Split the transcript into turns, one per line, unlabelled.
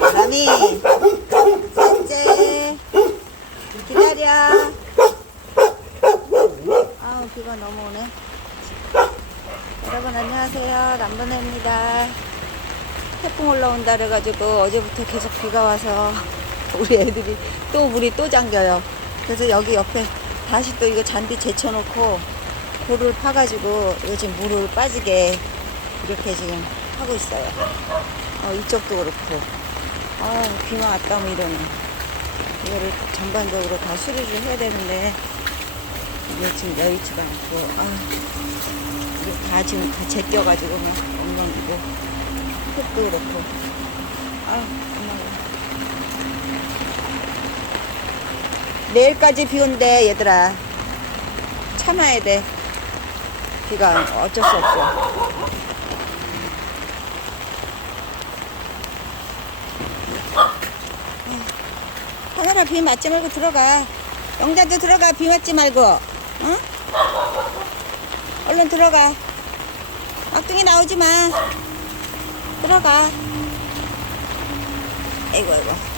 바람이 셋째 기다려. 아우 비가 너무 오네. 여러분 안녕하세요. 남분혜입니다. 태풍 올라온다 그래가지고 어제부터 계속 비가 와서 우리 애들이 또 물이 또 잠겨요. 그래서 여기 옆에 다시 또 이거 잔디 제쳐놓고 돌을 파가지고 지금 물을 빠지게 이렇게 지금 하고 있어요. 어, 이쪽도 그렇고. 아 비만 왔다 뭐 이러네. 이거를 전반적으로 다 수리를 해야 되는데 이게 지금 여의치가 않고 아 이게 다 지금 다 제껴가지고 막 엉망이고. 흙도 그렇고. 아 정말 내일까지 비 온대 얘들아. 참아야 돼. 비가 어쩔 수 없어 하늘아 비 맞지 말고 들어가. 영자도 들어가. 비 맞지 말고. 응? 얼른 들어가. 막둥이 나오지 마. 들어가. 아이고 아이고